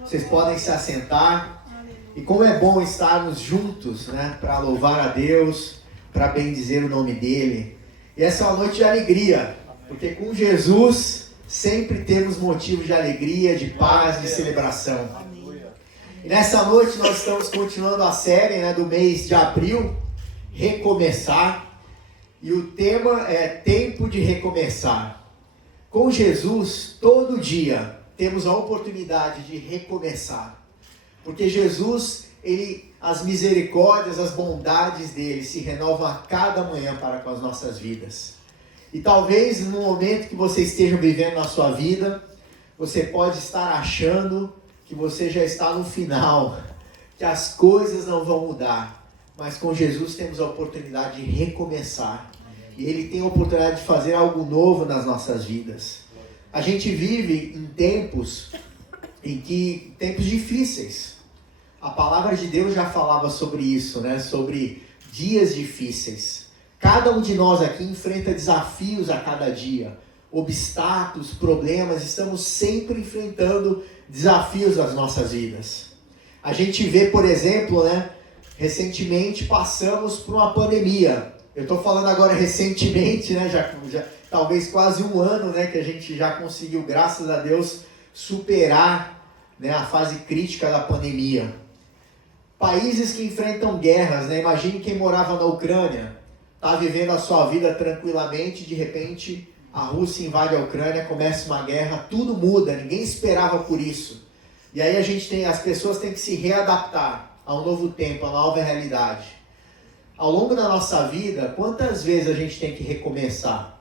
Vocês podem se assentar. E como é bom estarmos juntos, né? Para louvar a Deus, para bendizer o nome dEle. E essa é uma noite de alegria, porque com Jesus sempre temos motivos de alegria, de paz, de celebração. E nessa noite nós estamos continuando a série, né, do mês de abril, Recomeçar. E o tema é Tempo de Recomeçar. Com Jesus, todo dia, temos a oportunidade de recomeçar. Porque Jesus, as misericórdias, as bondades dele se renovam a cada manhã para com as nossas vidas. E talvez no momento que você esteja vivendo na sua vida, você pode estar achando que você já está no final, que as coisas não vão mudar. Mas com Jesus temos a oportunidade de recomeçar. E Ele tem a oportunidade de fazer algo novo nas nossas vidas. A gente vive em tempos difíceis. A palavra de Deus já falava sobre isso, né? Sobre dias difíceis. Cada um de nós aqui enfrenta desafios a cada dia. Obstáculos, problemas, estamos sempre enfrentando desafios nas nossas vidas. A gente vê, por exemplo, né? Recentemente passamos por uma pandemia. Eu estou falando agora recentemente, né? Já talvez quase um ano, né? Que a gente já conseguiu, graças a Deus, superar, né, a fase crítica da pandemia. Países que enfrentam guerras, né? Imagine quem morava na Ucrânia, está vivendo a sua vida tranquilamente, de repente a Rússia invade a Ucrânia, começa uma guerra, tudo muda, ninguém esperava por isso. E aí as pessoas têm que se readaptar a um novo tempo, a uma nova realidade. Ao longo da nossa vida, quantas vezes a gente tem que recomeçar?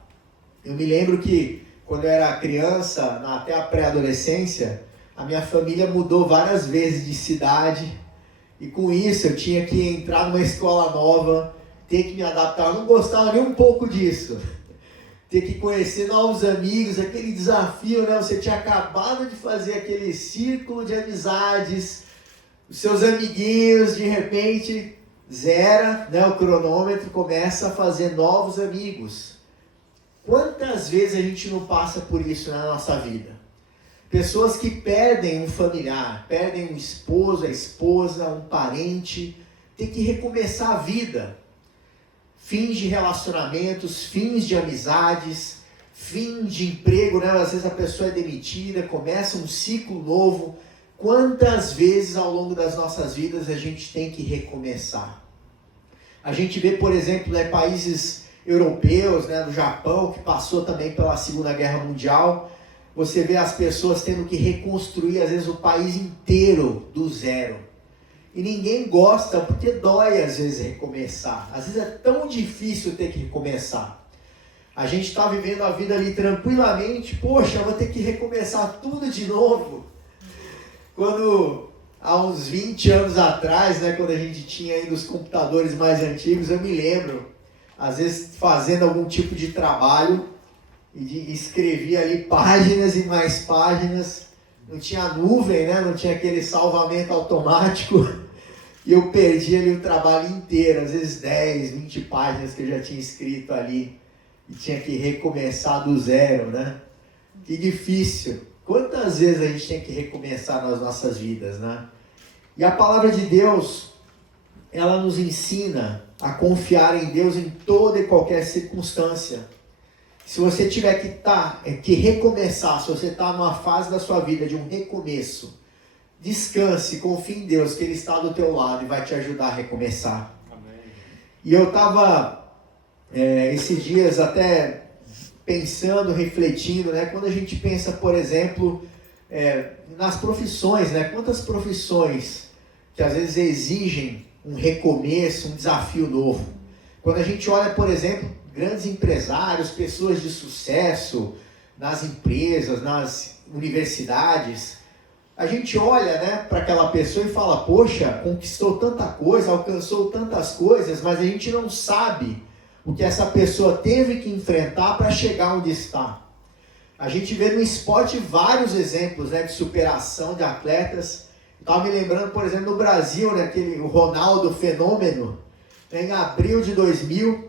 Eu me lembro que quando eu era criança, até a pré-adolescência, a minha família mudou várias vezes de cidade. E com isso eu tinha que entrar numa escola nova, ter que me adaptar. Eu não gostava nem um pouco disso. Ter que conhecer novos amigos, aquele desafio, né? Você tinha acabado de fazer aquele círculo de amizades, os seus amiguinhos, de repente, zera, né? O cronômetro, começa a fazer novos amigos. Quantas vezes a gente não passa por isso na nossa vida? Pessoas que perdem um familiar, perdem um esposo, a esposa, um parente, tem que recomeçar a vida. Fins de relacionamentos, fins de amizades, fim de emprego, né? Às vezes a pessoa é demitida, começa um ciclo novo. Quantas vezes ao longo das nossas vidas a gente tem que recomeçar? A gente vê, por exemplo, né, países europeus, né, no Japão, que passou também pela Segunda Guerra Mundial. Você vê as pessoas tendo que reconstruir, às vezes, o país inteiro do zero. E ninguém gosta, porque dói, às vezes, recomeçar. Às vezes é tão difícil ter que recomeçar. A gente está vivendo a vida ali tranquilamente. Poxa, eu vou ter que recomeçar tudo de novo. Quando, há uns 20 anos atrás, né, quando a gente tinha ainda os computadores mais antigos, eu me lembro, às vezes, fazendo algum tipo de trabalho, e escrevia ali páginas e mais páginas, não tinha nuvem, né? Não tinha aquele salvamento automático, e eu perdi ali o trabalho inteiro, às vezes 10, 20 páginas que eu já tinha escrito ali, e tinha que recomeçar do zero, né? Que difícil. Quantas vezes a gente tem que recomeçar nas nossas vidas, né? E a palavra de Deus, ela nos ensina a confiar em Deus em toda e qualquer circunstância. Se você tiver que recomeçar, se você está numa fase da sua vida de um recomeço, descanse, confie em Deus, que Ele está do teu lado e vai te ajudar a recomeçar. Amém. E eu estava, esses dias até pensando, refletindo, né? Quando a gente pensa, por exemplo, nas profissões, né? Quantas profissões que às vezes exigem um recomeço, um desafio novo. Quando a gente olha, por exemplo, grandes empresários, pessoas de sucesso nas empresas, nas universidades, a gente olha, né, para aquela pessoa e fala, poxa, conquistou tanta coisa, alcançou tantas coisas, mas a gente não sabe o que essa pessoa teve que enfrentar para chegar onde está. A gente vê no esporte vários exemplos, né, de superação de atletas. Estava me lembrando, por exemplo, no Brasil, né, o Ronaldo Fenômeno, né, em abril de 2000,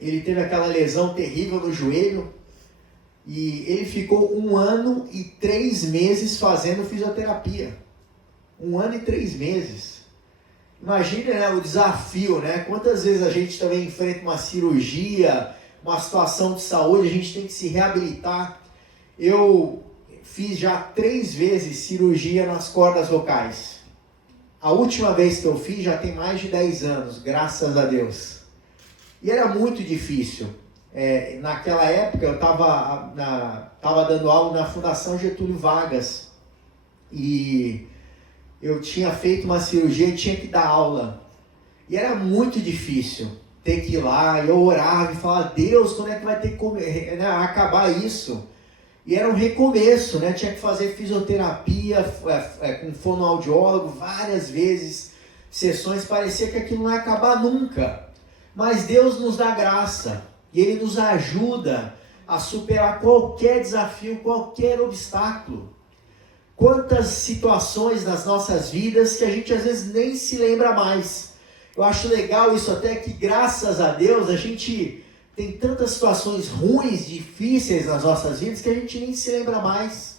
ele teve aquela lesão terrível no joelho e ele ficou 1 ano e 3 meses fazendo fisioterapia. 1 ano e 3 meses. Imagina, né, o desafio, né? Quantas vezes a gente também enfrenta uma cirurgia, uma situação de saúde, a gente tem que se reabilitar. Eu fiz já 3 vezes cirurgia nas cordas vocais. A última vez que eu fiz já tem mais de 10 anos, graças a Deus. E era muito difícil. Naquela época eu estava dando aula na Fundação Getúlio Vargas. E eu tinha feito uma cirurgia e tinha que dar aula. E era muito difícil ter que ir lá. Eu orava e falava, Deus, quando é que vai ter que acabar isso? E era um recomeço, né? Tinha que fazer fisioterapia com fonoaudiólogo várias vezes, sessões, parecia que aquilo não ia acabar nunca. Mas Deus nos dá graça e Ele nos ajuda a superar qualquer desafio, qualquer obstáculo. Quantas situações nas nossas vidas que a gente às vezes nem se lembra mais. Eu acho legal isso até que, graças a Deus, a gente tem tantas situações ruins, difíceis nas nossas vidas que a gente nem se lembra mais.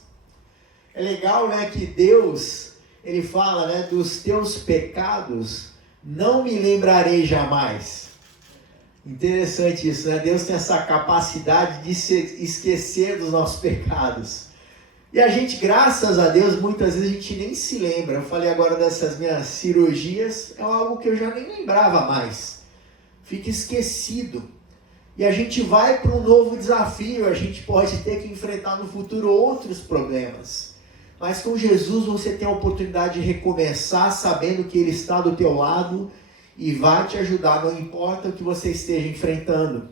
É legal, né, que Deus, Ele fala, né, dos teus pecados não me lembrarei jamais. Interessante isso, né? Deus tem essa capacidade de se esquecer dos nossos pecados. E a gente, graças a Deus, muitas vezes a gente nem se lembra. Eu falei agora dessas minhas cirurgias, é algo que eu já nem lembrava mais. Fica esquecido. E a gente vai para um novo desafio, a gente pode ter que enfrentar no futuro outros problemas. Mas com Jesus você tem a oportunidade de recomeçar sabendo que Ele está do teu lado e vai te ajudar, não importa o que você esteja enfrentando.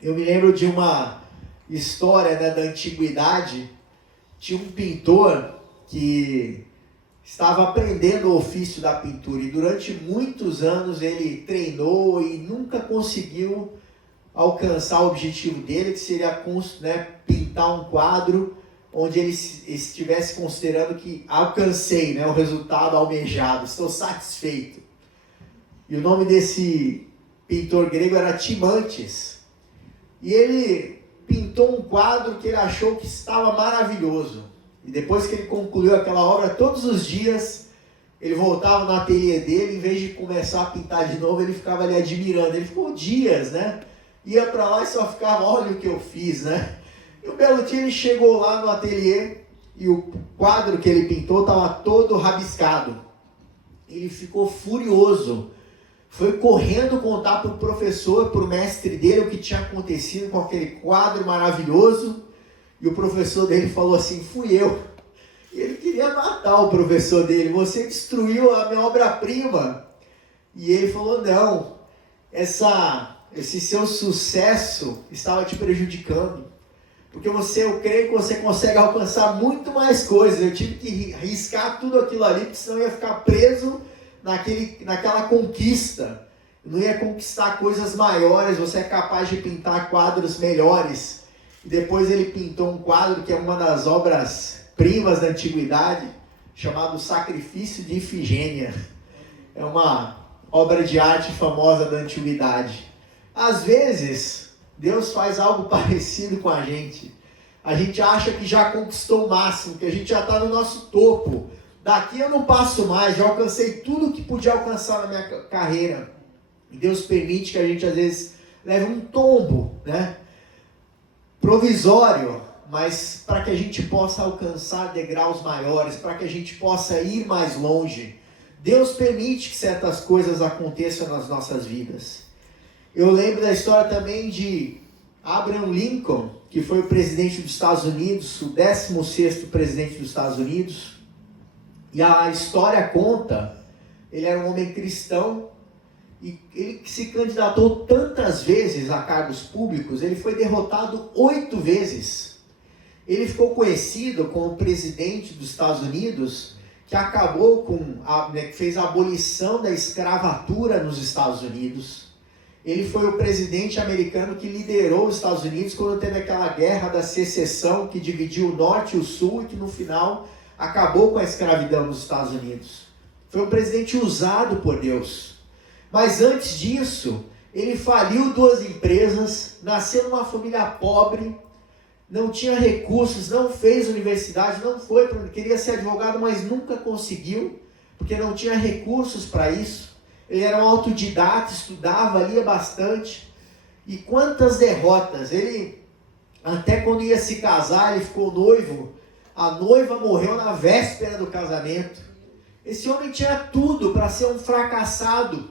Eu me lembro de uma história, né, da antiguidade. Tinha um pintor que estava aprendendo o ofício da pintura e durante muitos anos ele treinou e nunca conseguiu alcançar o objetivo dele, que seria, né, pintar um quadro onde ele estivesse considerando que alcancei, né, o resultado almejado, estou satisfeito. E o nome desse pintor grego era Timantes. E ele pintou um quadro que ele achou que estava maravilhoso. E depois que ele concluiu aquela obra, todos os dias ele voltava no ateliê dele, em vez de começar a pintar de novo, ele ficava ali admirando. Ele ficou dias, né? Ia para lá e só ficava, olha o que eu fiz, né? E um belo dia ele chegou lá no ateliê e o quadro que ele pintou estava todo rabiscado. Ele ficou furioso. Foi correndo contar para o professor, para o mestre dele, o que tinha acontecido com aquele quadro maravilhoso. E o professor dele falou assim, fui eu. E ele queria matar o professor dele. Você destruiu a minha obra-prima. E ele falou, não, esse seu sucesso estava te prejudicando. Porque eu creio que você consegue alcançar muito mais coisas. Eu tive que riscar tudo aquilo ali, porque senão eu ia ficar preso naquela conquista. Eu não ia conquistar coisas maiores. Você é capaz de pintar quadros melhores. E depois ele pintou um quadro que é uma das obras-primas da antiguidade, chamado Sacrifício de Ifigênia. É uma obra de arte famosa da antiguidade. Às vezes, Deus faz algo parecido com a gente. A gente acha que já conquistou o máximo, que a gente já está no nosso topo. Daqui eu não passo mais, já alcancei tudo que podia alcançar na minha carreira. E Deus permite que a gente, às vezes, leve um tombo, né? Provisório, mas para que a gente possa alcançar degraus maiores, para que a gente possa ir mais longe. Deus permite que certas coisas aconteçam nas nossas vidas. Eu lembro da história também de Abraham Lincoln, que foi o presidente dos Estados Unidos, o 16º presidente dos Estados Unidos. E a história conta, ele era um homem cristão, e ele se candidatou tantas vezes a cargos públicos, ele foi derrotado 8 vezes. Ele ficou conhecido como presidente dos Estados Unidos, que acabou que fez a abolição da escravatura nos Estados Unidos. Ele foi o presidente americano que liderou os Estados Unidos quando teve aquela guerra da secessão que dividiu o norte e o sul e que no final acabou com a escravidão nos Estados Unidos. Foi um presidente usado por Deus. Mas antes disso, ele faliu 2 empresas, nasceu numa família pobre, não tinha recursos, não fez universidade, queria ser advogado, mas nunca conseguiu. porque não tinha recursos para isso. Ele era um autodidata, estudava, lia bastante. E quantas derrotas! Ele, até quando ia se casar, ele ficou noivo. A noiva morreu na véspera do casamento. Esse homem tinha tudo para ser um fracassado.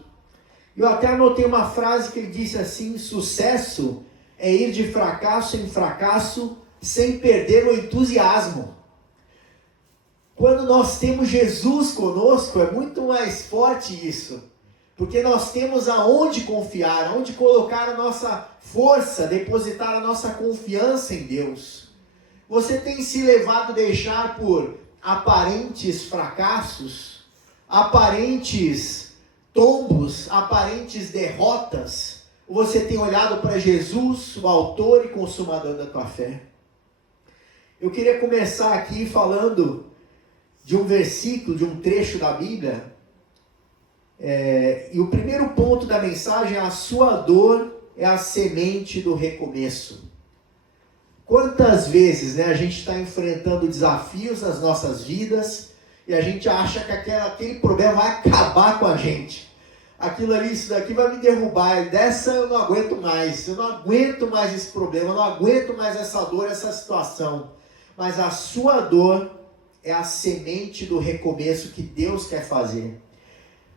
Eu até anotei uma frase que ele disse assim: sucesso é ir de fracasso em fracasso sem perder o entusiasmo. Quando nós temos Jesus conosco, é muito mais forte isso. Porque nós temos aonde confiar, aonde colocar a nossa força, depositar a nossa confiança em Deus. Você tem se levado a deixar por aparentes fracassos, aparentes tombos, aparentes derrotas? Ou você tem olhado para Jesus, o autor e consumador da tua fé? Eu queria começar aqui falando de um versículo, de um trecho da Bíblia. E o primeiro ponto da mensagem é: a sua dor é a semente do recomeço. Quantas vezes, a gente está enfrentando desafios nas nossas vidas e a gente acha que aquele problema vai acabar com a gente. Aquilo ali, isso daqui vai me derrubar, dessa eu não aguento mais, eu não aguento mais esse problema, eu não aguento mais essa dor, essa situação. Mas a sua dor é a semente do recomeço que Deus quer fazer.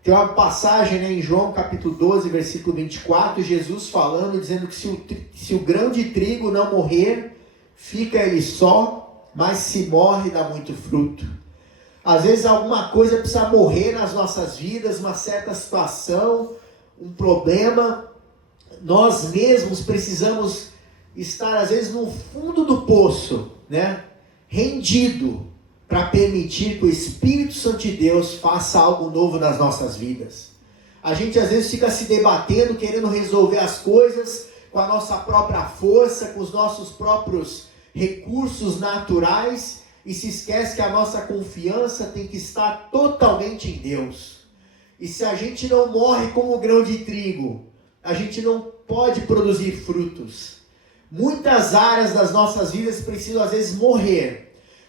Tem uma passagem em João capítulo 12, versículo 24, Jesus falando, dizendo que se o grão de trigo não morrer, fica ele só, mas se morre, dá muito fruto. Às vezes alguma coisa precisa morrer nas nossas vidas, uma certa situação, um problema. Nós mesmos precisamos estar, às vezes, no fundo do poço, rendido, para permitir que o Espírito Santo de Deus faça algo novo nas nossas vidas. A gente às vezes fica se debatendo, querendo resolver as coisas com a nossa própria força, com os nossos próprios recursos naturais, e se esquece que a nossa confiança tem que estar totalmente em Deus. E se a gente não morre como o grão de trigo, a gente não pode produzir frutos. Muitas áreas das nossas vidas precisam às vezes morrer.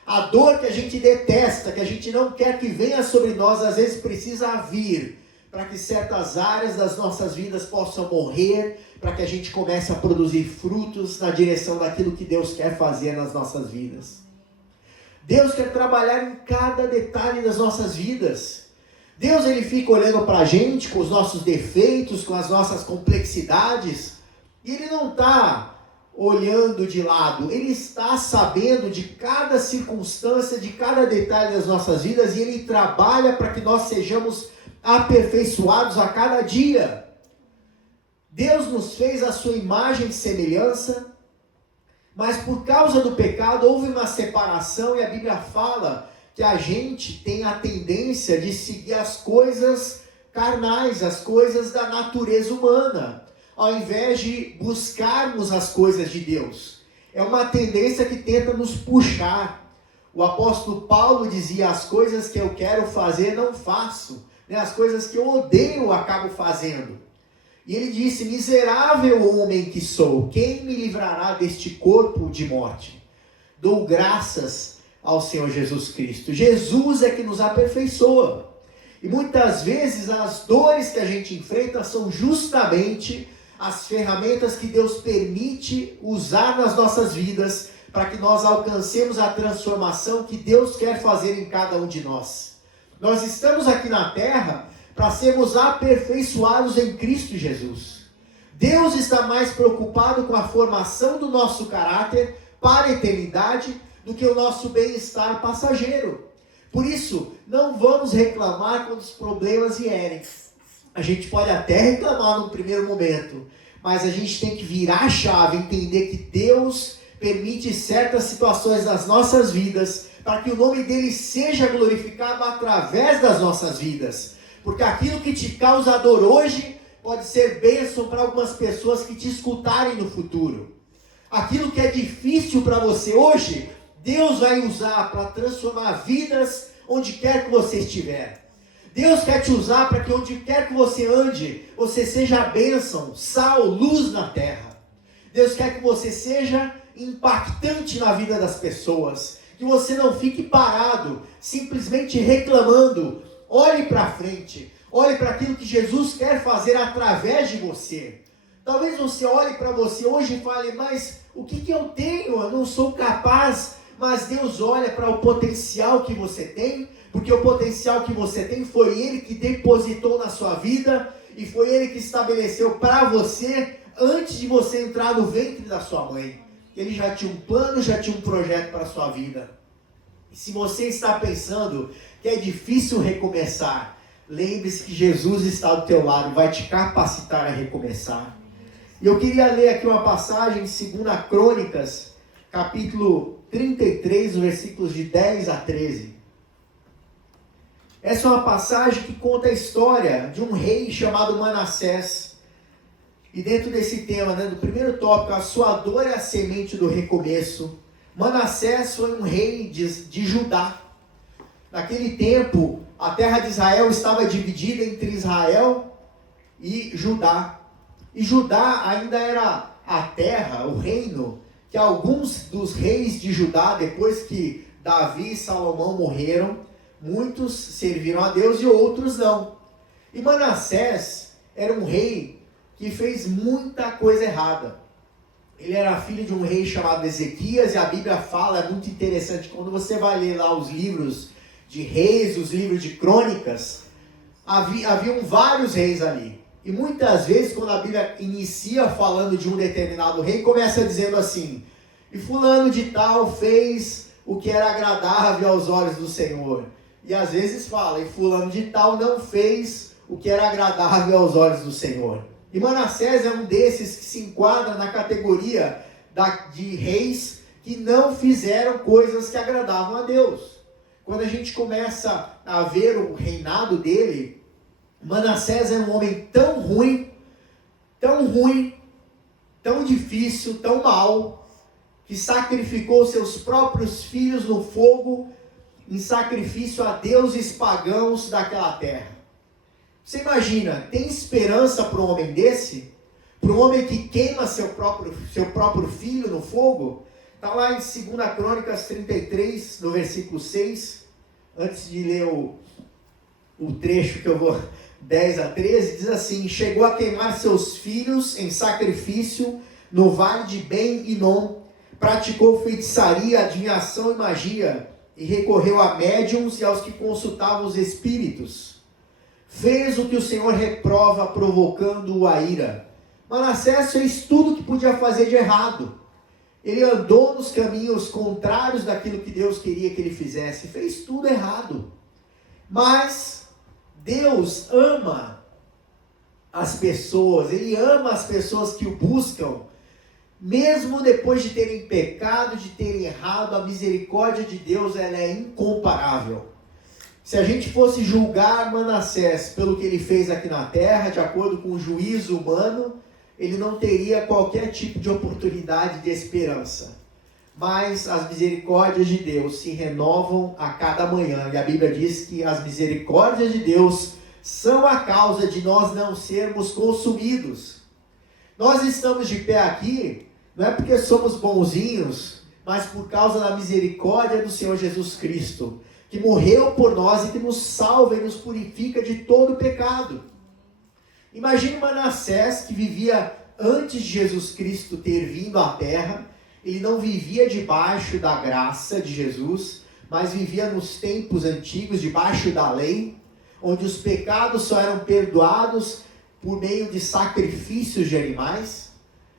A dor que a gente detesta, que a gente não quer que venha sobre nós, às vezes precisa vir, para que certas áreas das nossas vidas possam morrer, para que a gente comece a produzir frutos na direção daquilo que Deus quer fazer nas nossas vidas. Deus quer trabalhar em cada detalhe das nossas vidas. Deus, ele fica olhando para a gente com os nossos defeitos, com as nossas complexidades, e ele não está olhando de lado, ele está sabendo de cada circunstância, de cada detalhe das nossas vidas, e ele trabalha para que nós sejamos aperfeiçoados a cada dia. Deus nos fez a sua imagem e semelhança, mas por causa do pecado houve uma separação, e a Bíblia fala que a gente tem a tendência de seguir as coisas carnais, as coisas da natureza humana, ao invés de buscarmos as coisas de Deus. É uma tendência que tenta nos puxar. O apóstolo Paulo dizia: as coisas que eu quero fazer não faço, as coisas que eu odeio eu acabo fazendo. E ele disse: miserável homem que sou, quem me livrará deste corpo de morte? Dou graças ao Senhor Jesus Cristo. Jesus é que nos aperfeiçoa. E muitas vezes as dores que a gente enfrenta são justamente as ferramentas que Deus permite usar nas nossas vidas para que nós alcancemos a transformação que Deus quer fazer em cada um de nós. Nós estamos aqui na terra para sermos aperfeiçoados em Cristo Jesus. Deus está mais preocupado com a formação do nosso caráter para a eternidade do que o nosso bem-estar passageiro. Por isso, não vamos reclamar quando os problemas vierem. A gente pode até reclamar no primeiro momento, mas a gente tem que virar a chave, entender que Deus permite certas situações nas nossas vidas, para que o nome dele seja glorificado através das nossas vidas. Porque aquilo que te causa dor hoje, pode ser bênção para algumas pessoas que te escutarem no futuro. Aquilo que é difícil para você hoje, Deus vai usar para transformar vidas onde quer que você estiver. Deus quer te usar para que onde quer que você ande, você seja a bênção, sal, luz na terra. Deus quer que você seja impactante na vida das pessoas, que você não fique parado, simplesmente reclamando, Olhe para frente. Olhe para aquilo que Jesus quer fazer através de você. Talvez você olhe para você hoje e fale, mas o que eu tenho? Eu não sou capaz. Mas Deus olha para o potencial que você tem, porque o potencial que você tem foi Ele que depositou na sua vida e foi Ele que estabeleceu para você antes de você entrar no ventre da sua mãe. Ele já tinha um plano, já tinha um projeto para a sua vida. E se você está pensando que é difícil recomeçar, lembre-se que Jesus está do teu lado e vai te capacitar a recomeçar. E eu queria ler aqui uma passagem em 2 Crônicas, capítulo 33, versículos de 10 a 13. Essa é uma passagem que conta a história de um rei chamado Manassés. E dentro desse tema, do primeiro tópico, a sua dor é a semente do recomeço. Manassés foi um rei de Judá. Naquele tempo, a terra de Israel estava dividida entre Israel e Judá. E Judá ainda era a terra, o reino, que alguns dos reis de Judá, depois que Davi e Salomão morreram, muitos serviram a Deus e outros não. E Manassés era um rei que fez muita coisa errada. Ele era filho de um rei chamado Ezequias, e a Bíblia fala, é muito interessante, quando você vai ler lá os livros de reis, os livros de crônicas, haviam vários reis ali. E muitas vezes, quando a Bíblia inicia falando de um determinado rei, começa dizendo assim, e fulano de tal fez o que era agradável aos olhos do Senhor. E às vezes fala, e fulano de tal não fez o que era agradável aos olhos do Senhor. E Manassés é um desses que se enquadra na categoria de reis que não fizeram coisas que agradavam a Deus. Quando a gente começa a ver o reinado dele, Manassés é um homem tão ruim, tão difícil, tão mau, que sacrificou seus próprios filhos no fogo em sacrifício a deuses pagãos daquela terra. Você imagina, tem esperança para um homem desse? Para um homem que queima seu próprio filho no fogo? Está lá em 2 Crônicas 33, no versículo 6. Antes de ler o trecho que eu vou 10 a 13, diz assim: chegou a queimar seus filhos em sacrifício no vale de Ben-Hinom, praticou feitiçaria, adivinhação e magia, e recorreu a médiuns e aos que consultavam os espíritos. Fez o que o Senhor reprova, provocando-o a ira. Manassés fez tudo o que podia fazer de errado. Ele andou nos caminhos contrários daquilo que Deus queria que ele fizesse. Fez tudo errado. Mas Deus ama as pessoas. Ele ama as pessoas que o buscam. Mesmo depois de terem pecado, de terem errado, a misericórdia de Deus ela é incomparável. Se a gente fosse julgar Manassés pelo que ele fez aqui na terra, de acordo com o juízo humano, ele não teria qualquer tipo de oportunidade de esperança. Mas as misericórdias de Deus se renovam a cada manhã. E a Bíblia diz que as misericórdias de Deus são a causa de nós não sermos consumidos. Nós estamos de pé aqui, não é porque somos bonzinhos, mas por causa da misericórdia do Senhor Jesus Cristo, que morreu por nós e que nos salva e nos purifica de todo pecado. Imagine Manassés, que vivia antes de Jesus Cristo ter vindo à terra. Ele não vivia debaixo da graça de Jesus, mas vivia nos tempos antigos, debaixo da lei, onde os pecados só eram perdoados por meio de sacrifícios de animais.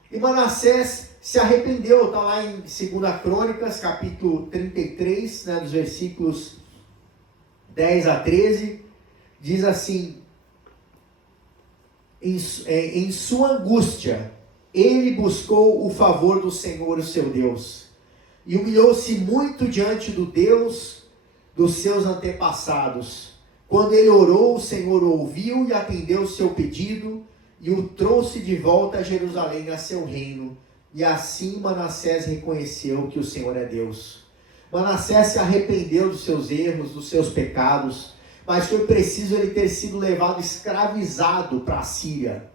E Manassés se arrependeu, está lá em 2 Crônicas, capítulo 33, dos versículos 10 a 13, diz assim: em sua angústia, ele buscou o favor do Senhor, o seu Deus, e humilhou-se muito diante do Deus dos seus antepassados. Quando ele orou, o Senhor ouviu e atendeu o seu pedido, e o trouxe de volta a Jerusalém, a seu reino. E assim Manassés reconheceu que o Senhor é Deus. Manassés se arrependeu dos seus erros, dos seus pecados, mas foi preciso ele ter sido levado escravizado para a Síria.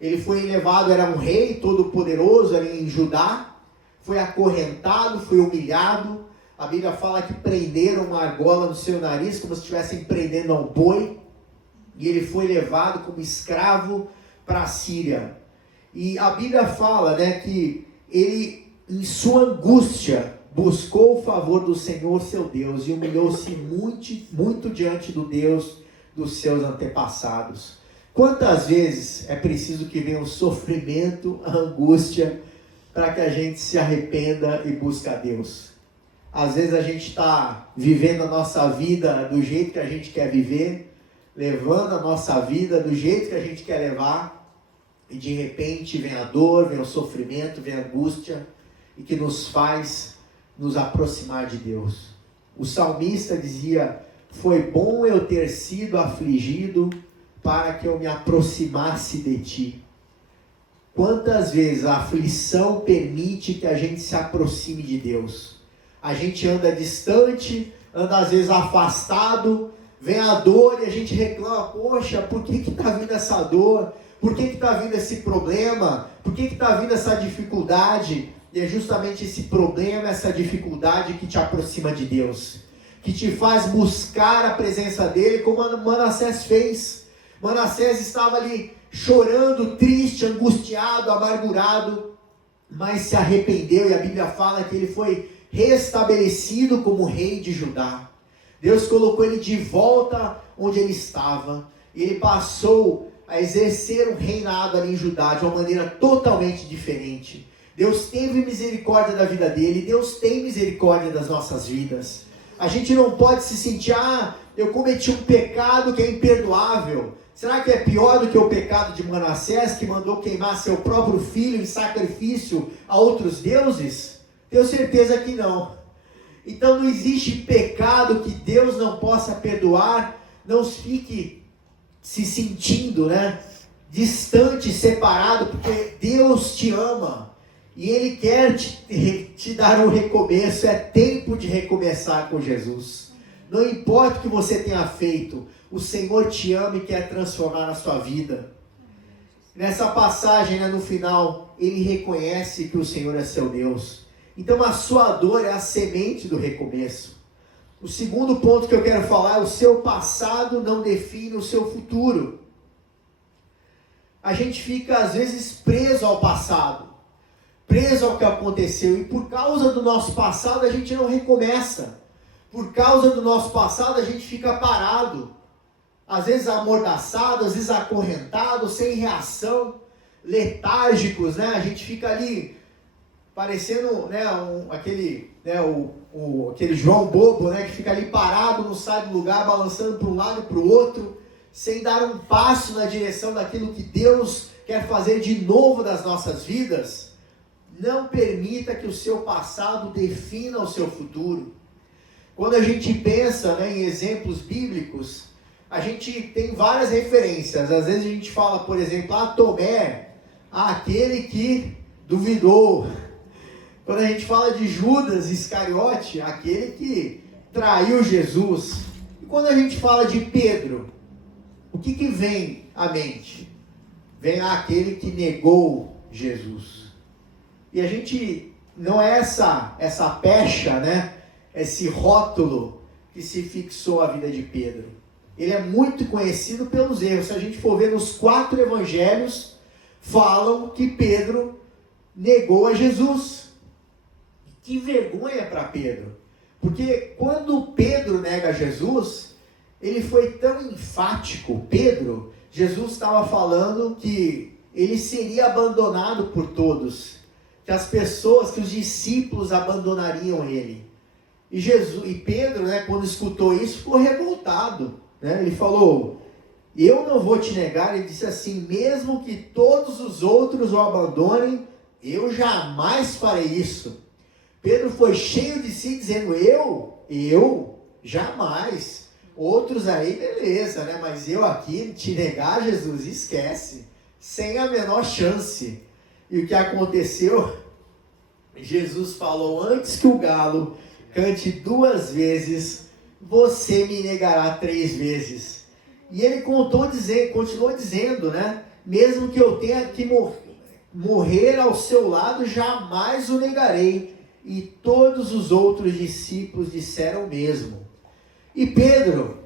Ele foi levado, era um rei todo poderoso ali em Judá, foi acorrentado, foi humilhado, A Bíblia fala que prenderam uma argola no seu nariz, como se estivessem prendendo a um boi. E ele foi levado como escravo para a Síria. E a Bíblia fala, né, que ele, em sua angústia, buscou o favor do Senhor seu Deus e humilhou-se muito, muito diante do Deus dos seus antepassados. Quantas vezes é preciso que venha o sofrimento, a angústia, para que a gente se arrependa e busque a Deus? Às vezes a gente está vivendo a nossa vida do jeito que a gente quer viver, levando a nossa vida do jeito que a gente quer levar, e de repente vem a dor, vem o sofrimento, vem a angústia, e que nos faz nos aproximar de Deus. O salmista dizia: foi bom eu ter sido afligido para que eu me aproximasse de ti. Quantas vezes a aflição permite que a gente se aproxime de Deus? A gente anda distante, anda às vezes afastado, vem a dor e a gente reclama: poxa, por que está vindo essa dor? Por que está vindo esse problema? Por que está vindo essa dificuldade? E é justamente esse problema, essa dificuldade que te aproxima de Deus, que te faz buscar a presença dele, como Manassés fez. Manassés estava ali chorando, triste, angustiado, amargurado, mas se arrependeu, e a Bíblia fala que ele foi restabelecido como rei de Judá. Deus colocou ele de volta onde ele estava, e ele passou a exercer um reinado ali em Judá de uma maneira totalmente diferente. Deus teve misericórdia da vida dele, Deus tem misericórdia das nossas vidas. A gente não pode se sentir: eu cometi um pecado que é imperdoável. Será que é pior do que o pecado de Manassés, que mandou queimar seu próprio filho em sacrifício a outros deuses? Tenho certeza que não. Então não existe pecado que Deus não possa perdoar. Não fique se sentindo, distante, separado, porque Deus te ama. E Ele quer te dar um recomeço. É tempo de recomeçar com Jesus. Não importa o que você tenha feito, o Senhor te ama e quer transformar a sua vida. Nessa passagem, no final, ele reconhece que o Senhor é seu Deus. Então a sua dor é a semente do recomeço. O segundo ponto que eu quero falar é: o seu passado não define o seu futuro. A gente fica às vezes preso ao passado, preso ao que aconteceu, e por causa do nosso passado a gente não recomeça. Por causa do nosso passado a gente fica parado, às vezes amordaçado, às vezes acorrentado, sem reação, letárgicos, a gente fica ali parecendo aquele João bobo, que fica ali parado, não sai do lugar, balançando para um lado e para o outro, sem dar um passo na direção daquilo que Deus quer fazer de novo das nossas vidas. Não permita que o seu passado defina o seu futuro. Quando a gente pensa em exemplos bíblicos, a gente tem várias referências. Às vezes a gente fala, por exemplo, Tomé, aquele que duvidou. Quando a gente fala de Judas Iscariote, aquele que traiu Jesus. E quando a gente fala de Pedro, o que vem à mente? Vem aquele que negou Jesus. E a gente, não é essa pecha, esse rótulo que se fixou a vida de Pedro. Ele é muito conhecido pelos erros. Se a gente for ver nos 4 evangelhos, falam que Pedro negou a Jesus. Que vergonha para Pedro. Porque quando Pedro nega Jesus, ele foi tão enfático. Jesus estava falando que ele seria abandonado por todos. Que as pessoas, que os discípulos abandonariam ele. E Pedro, quando escutou isso, ficou revoltado. Ele falou: eu não vou te negar. Ele disse assim: mesmo que todos os outros o abandonem, eu jamais farei isso. Pedro foi cheio de si, dizendo: eu jamais. Outros aí, beleza, mas eu aqui, te negar, Jesus, esquece. Sem a menor chance. E o que aconteceu? Jesus falou: antes que o galo cante 2 vezes, você me negará 3 vezes. E ele continuou dizendo, mesmo que eu tenha que morrer ao seu lado, jamais o negarei. e todos os outros discípulos disseram o mesmo. E Pedro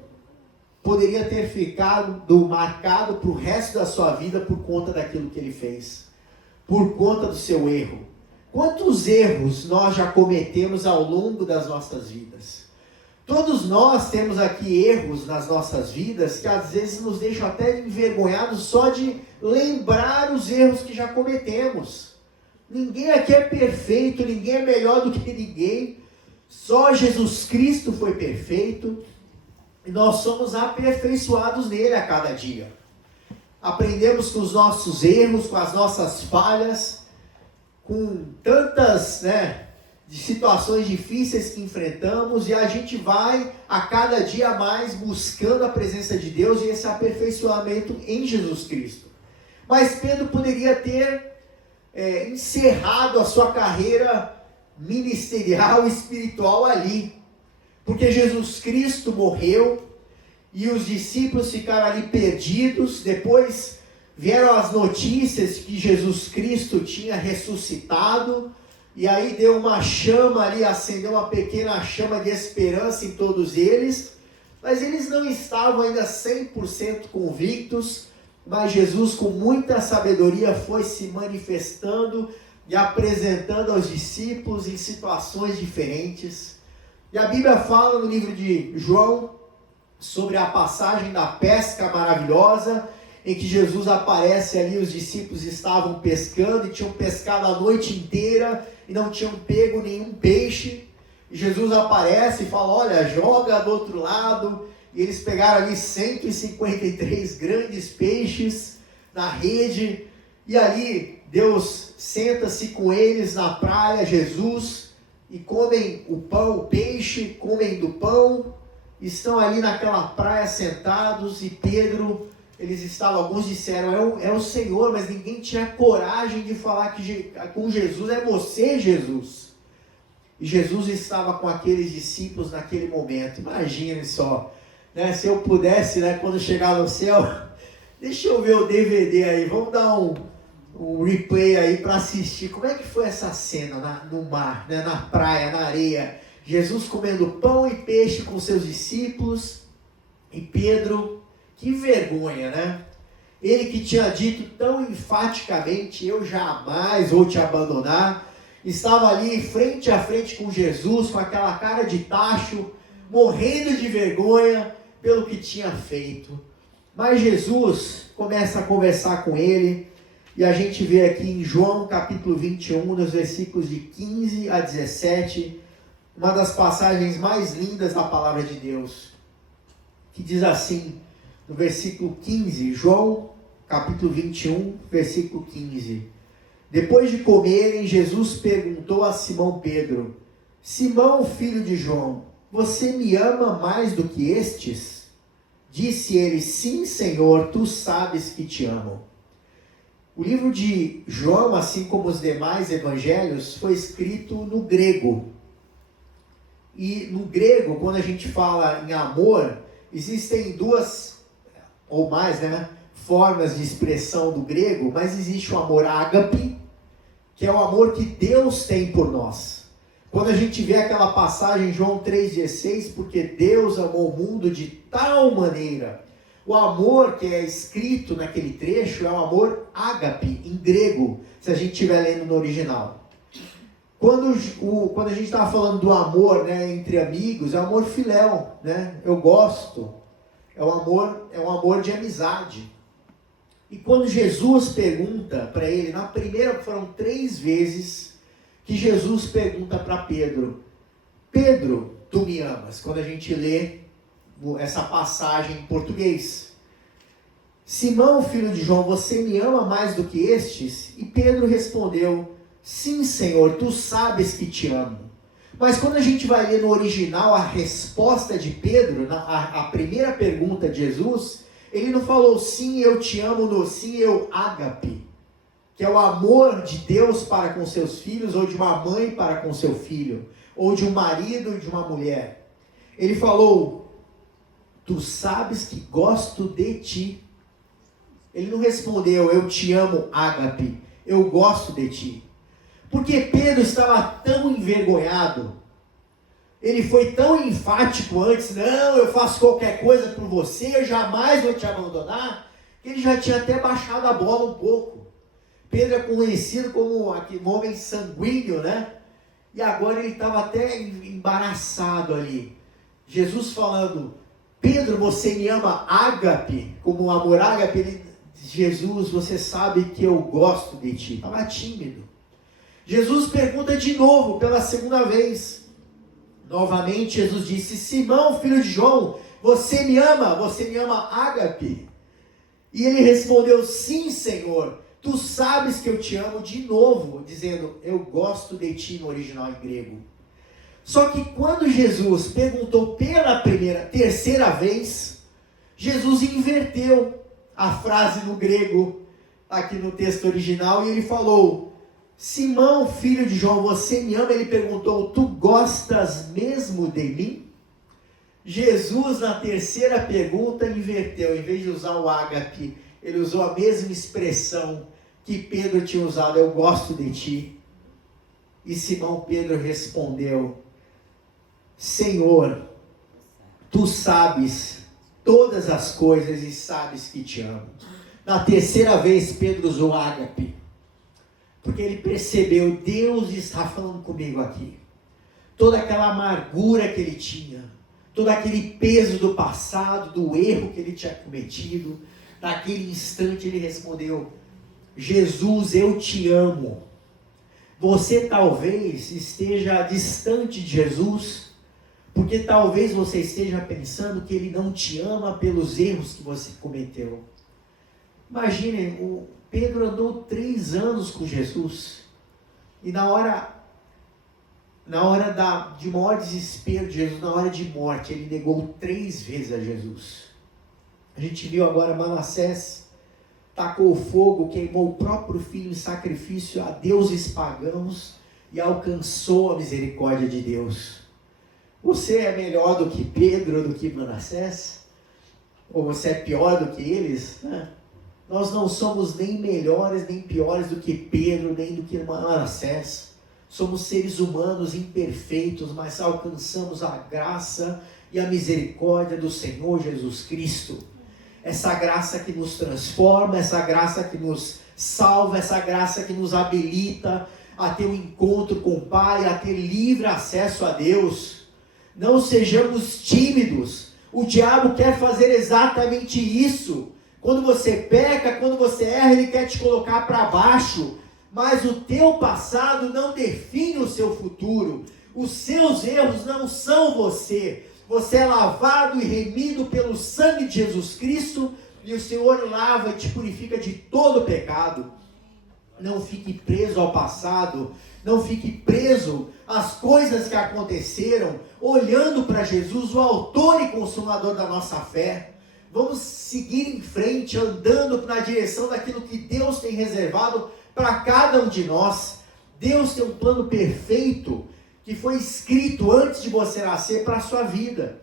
poderia ter ficado marcado para o resto da sua vida por conta daquilo que ele fez, por conta do seu erro. Quantos erros nós já cometemos ao longo das nossas vidas? Todos nós temos aqui erros nas nossas vidas que às vezes nos deixam até envergonhados só de lembrar os erros que já cometemos. Ninguém aqui é perfeito, ninguém é melhor do que ninguém. Só Jesus Cristo foi perfeito e nós somos aperfeiçoados nele a cada dia. Aprendemos com os nossos erros, com as nossas falhas, com tantas, de situações difíceis que enfrentamos, e a gente vai a cada dia mais buscando a presença de Deus e esse aperfeiçoamento em Jesus Cristo. Mas Pedro poderia ter encerrado a sua carreira ministerial e espiritual ali, porque Jesus Cristo morreu e os discípulos ficaram ali perdidos. Depois vieram as notícias que Jesus Cristo tinha ressuscitado, e aí deu uma chama ali, acendeu uma pequena chama de esperança em todos eles, mas eles não estavam ainda 100% convictos. Mas Jesus, com muita sabedoria, foi se manifestando e apresentando aos discípulos em situações diferentes. E a Bíblia fala no livro de João sobre a passagem da pesca maravilhosa, em que Jesus aparece ali, os discípulos estavam pescando e tinham pescado a noite inteira e não tinham pego nenhum peixe. E Jesus aparece e fala: olha, joga do outro lado. E eles pegaram ali 153 grandes peixes na rede, e ali Deus senta-se com eles na praia, Jesus, e comem o pão, o peixe, comem do pão, estão ali naquela praia sentados, e Pedro, alguns disseram, é o Senhor, mas ninguém tinha coragem de falar com Jesus, é você, Jesus. E Jesus estava com aqueles discípulos naquele momento. Imagine só, se eu pudesse, quando chegar no céu, deixa eu ver o DVD aí, vamos dar um replay aí para assistir. Como é que foi essa cena no mar, na praia, na areia? Jesus comendo pão e peixe com seus discípulos, e Pedro, que vergonha, Ele que tinha dito tão enfaticamente: eu jamais vou te abandonar, estava ali frente a frente com Jesus, com aquela cara de tacho, morrendo de vergonha pelo que tinha feito. Mas Jesus começa a conversar com ele, e a gente vê aqui em João capítulo 21, nos versículos de 15 a 17, uma das passagens mais lindas da palavra de Deus, que diz assim, no versículo 15, João capítulo 21, versículo 15: depois de comerem, Jesus perguntou a Simão Pedro: Simão, filho de João, você me ama mais do que estes? Disse ele: sim, Senhor, tu sabes que te amo. O livro de João, assim como os demais evangelhos, foi escrito no grego. E no grego, quando a gente fala em amor, existem duas ou mais formas de expressão do grego, mas existe o amor ágape, que é o amor que Deus tem por nós. Quando a gente vê aquela passagem em João 3,16, porque Deus amou o mundo de tal maneira, o amor que é escrito naquele trecho é o amor ágape, em grego, se a gente estiver lendo no original. Quando a gente estava falando do amor entre amigos, é o amor filéu, eu gosto, é um amor de amizade. E quando Jesus pergunta para ele, na primeira, foram 3 vezes que Jesus pergunta para Pedro: Pedro, tu me amas? Quando a gente lê essa passagem em português. Simão, filho de João, você me ama mais do que estes? E Pedro respondeu: sim, Senhor, tu sabes que te amo. Mas quando a gente vai ler no original a resposta de Pedro, a primeira pergunta de Jesus, ele não falou sim, eu te amo, no sim, eu ágape, que é o amor de Deus para com seus filhos, ou de uma mãe para com seu filho, ou de um marido e de uma mulher. Ele falou: tu sabes que gosto de ti. Ele não respondeu: eu te amo, ágape, eu gosto de ti. Porque Pedro estava tão envergonhado, ele foi tão enfático antes, não, eu faço qualquer coisa por você, eu jamais vou te abandonar, que ele já tinha até baixado a bola um pouco. Pedro é conhecido como um homem sanguíneo, né? E agora ele estava até embaraçado ali. Jesus falando, Pedro, você me ama ágape, como um amor ágape? Ele diz, Jesus, você sabe que eu gosto de ti. Estava tímido. Jesus pergunta de novo, pela segunda vez. Novamente Jesus disse, Simão, filho de João, você me ama? Você me ama ágape? E ele respondeu, sim, Senhor, tu sabes que eu te amo, de novo, dizendo, eu gosto de ti no original em grego. Só que quando Jesus perguntou pela terceira vez, Jesus inverteu a frase no grego, aqui no texto original, e ele falou, Simão, filho de João, você me ama? Ele perguntou, tu gostas mesmo de mim? Jesus, na terceira pergunta, inverteu. Em vez de usar o ágape, ele usou a mesma expressão que Pedro tinha usado, eu gosto de ti. E Simão Pedro respondeu, Senhor, tu sabes todas as coisas e sabes que te amo. Na terceira vez, Pedro usou ágape, porque ele percebeu, Deus está falando comigo aqui. Toda aquela amargura que ele tinha, todo aquele peso do passado, do erro que ele tinha cometido, naquele instante ele respondeu, Jesus, eu te amo. Você talvez esteja distante de Jesus, porque talvez você esteja pensando que ele não te ama pelos erros que você cometeu. Imaginem, o Pedro andou 3 anos com Jesus, e na hora de maior desespero de Jesus, na hora de morte, ele negou 3 vezes a Jesus. A gente viu agora Manassés, tacou fogo, queimou o próprio filho em sacrifício a deuses pagãos, e alcançou a misericórdia de Deus. Você é melhor do que Pedro, do que Manassés? Ou você é pior do que eles? Nós não somos nem melhores, nem piores do que Pedro, nem do que Manassés. Somos seres humanos imperfeitos, mas alcançamos a graça e a misericórdia do Senhor Jesus Cristo. Essa graça que nos transforma, essa graça que nos salva, essa graça que nos habilita a ter um encontro com o Pai, a ter livre acesso a Deus. Não sejamos tímidos. O diabo quer fazer exatamente isso. Quando você peca, quando você erra, ele quer te colocar para baixo. Mas o teu passado não define o seu futuro. Os seus erros não são você. Você é lavado e remido pelo sangue de Jesus Cristo, e o Senhor lava e te purifica de todo pecado. Não fique preso ao passado, não fique preso às coisas que aconteceram, olhando para Jesus, o autor e consumador da nossa fé. Vamos seguir em frente, andando na direção daquilo que Deus tem reservado para cada um de nós. Deus tem um plano perfeito que foi escrito antes de você nascer para a sua vida.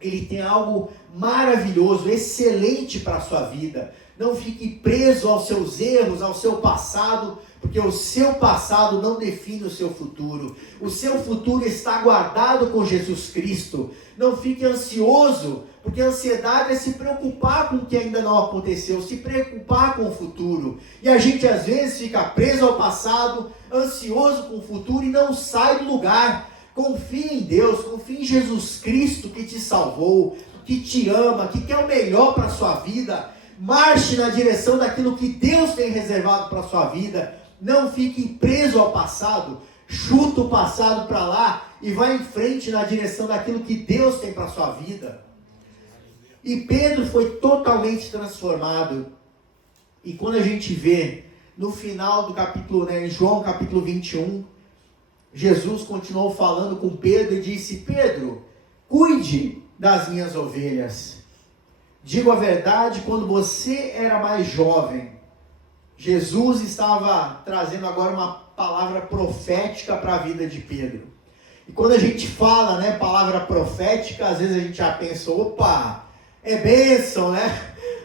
Ele tem algo maravilhoso, excelente para a sua vida. Não fique preso aos seus erros, ao seu passado, porque o seu passado não define o seu futuro. O seu futuro está guardado com Jesus Cristo. Não fique ansioso, porque a ansiedade é se preocupar com o que ainda não aconteceu, se preocupar com o futuro. E a gente às vezes fica preso ao passado, ansioso com o futuro e não sai do lugar. Confie em Deus, confie em Jesus Cristo que te salvou, que te ama, que quer o melhor para a sua vida. Marche na direção daquilo que Deus tem reservado para a sua vida. Não fique preso ao passado. Chuta o passado para lá e vai em frente na direção daquilo que Deus tem para a sua vida. E Pedro foi totalmente transformado. E quando a gente vê no final do capítulo, em João capítulo 21, Jesus continuou falando com Pedro e disse: Pedro, cuide das minhas ovelhas. Digo a verdade, quando você era mais jovem, Jesus estava trazendo agora uma palavra profética para a vida de Pedro. E quando a gente fala, palavra profética, às vezes a gente já pensa, opa, é bênção,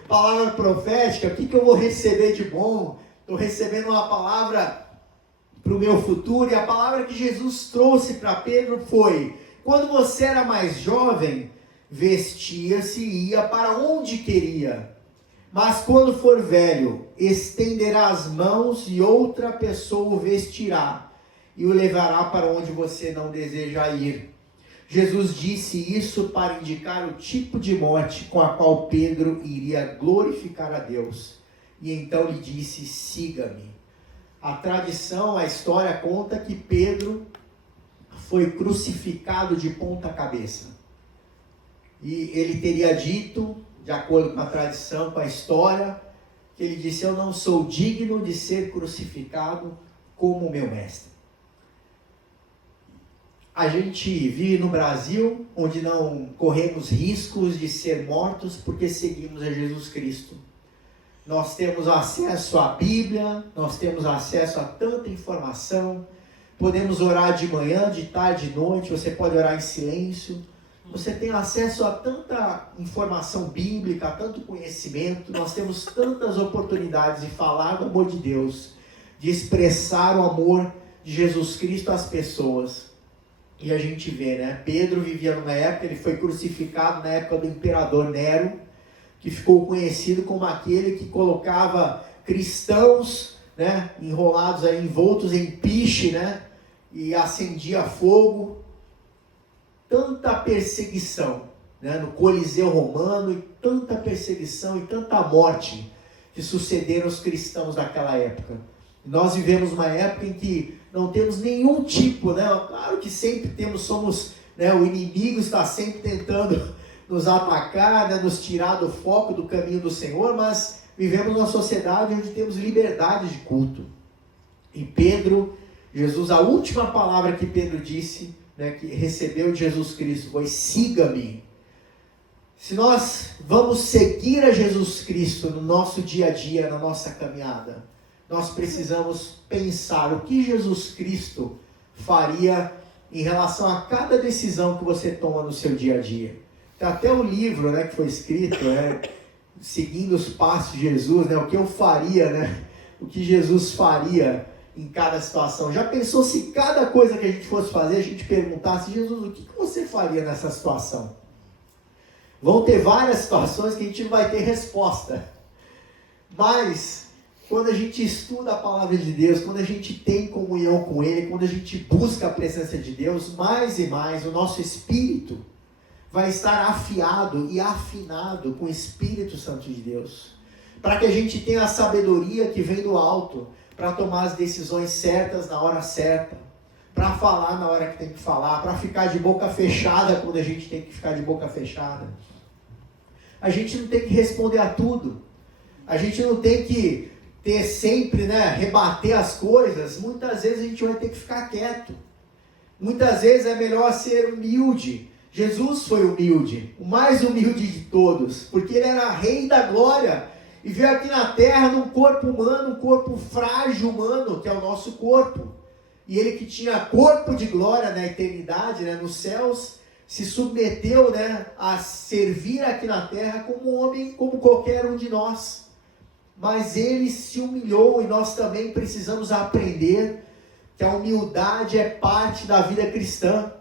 Palavra profética, o que eu vou receber de bom? Estou recebendo uma palavra para o meu futuro, e a palavra que Jesus trouxe para Pedro foi: quando você era mais jovem, vestia-se e ia para onde queria. Mas quando for velho, estenderá as mãos e outra pessoa o vestirá e o levará para onde você não deseja ir. Jesus disse isso para indicar o tipo de morte com a qual Pedro iria glorificar a Deus. E então lhe disse: siga-me. A tradição, a história conta que Pedro foi crucificado de ponta cabeça. E ele teria dito, de acordo com a tradição, com a história, que ele disse: eu não sou digno de ser crucificado como meu mestre. A gente vive no Brasil, onde não corremos riscos de ser mortos porque seguimos a Jesus Cristo. Nós temos acesso à Bíblia, nós temos acesso a tanta informação, podemos orar de manhã, de tarde, de noite, você pode orar em silêncio. Você tem acesso a tanta informação bíblica, a tanto conhecimento, nós temos tantas oportunidades de falar do amor de Deus, de expressar o amor de Jesus Cristo às pessoas. E a gente vê, né? Pedro vivia numa época, ele foi crucificado na época do imperador Nero, que ficou conhecido como aquele que colocava cristãos, né, enrolados aí, envoltos em piche, né, e acendia fogo. Tanta perseguição, né, no Coliseu Romano, e tanta perseguição e tanta morte que sucederam aos cristãos daquela época. Nós vivemos uma época em que não temos nenhum tipo, né, claro que sempre somos, né, o inimigo está sempre tentando nos atacar, né, nos tirar do foco do caminho do Senhor, mas vivemos numa sociedade onde temos liberdade de culto. E Pedro, Jesus, a última palavra que Pedro disse, né, que recebeu de Jesus Cristo, foi: siga-me. Se nós vamos seguir a Jesus Cristo no nosso dia a dia, na nossa caminhada, nós precisamos pensar o que Jesus Cristo faria em relação a cada decisão que você toma no seu dia a dia. Tem até um livro, né, que foi escrito, né, seguindo os passos de Jesus, né, o que eu faria, né, o que Jesus faria em cada situação. Já pensou se cada coisa que a gente fosse fazer, a gente perguntasse: Jesus, o que você faria nessa situação? Vão ter várias situações que a gente não vai ter resposta. Mas, quando a gente estuda a palavra de Deus, quando a gente tem comunhão com Ele, quando a gente busca a presença de Deus, mais e mais o nosso espírito vai estar afiado e afinado com o Espírito Santo de Deus, para que a gente tenha a sabedoria que vem do alto, para tomar as decisões certas na hora certa, para falar na hora que tem que falar, para ficar de boca fechada quando a gente tem que ficar de boca fechada. A gente não tem que responder a tudo, a gente não tem que ter sempre, né, rebater as coisas. Muitas vezes a gente vai ter que ficar quieto, muitas vezes é melhor ser humilde. Jesus foi humilde, o mais humilde de todos, porque ele era rei da glória, e veio aqui na terra num corpo humano, um corpo frágil humano, que é o nosso corpo. E ele que tinha corpo de glória na eternidade, né, nos céus, se submeteu, né, a servir aqui na terra como um homem, como qualquer um de nós. Mas ele se humilhou, e nós também precisamos aprender que a humildade é parte da vida cristã.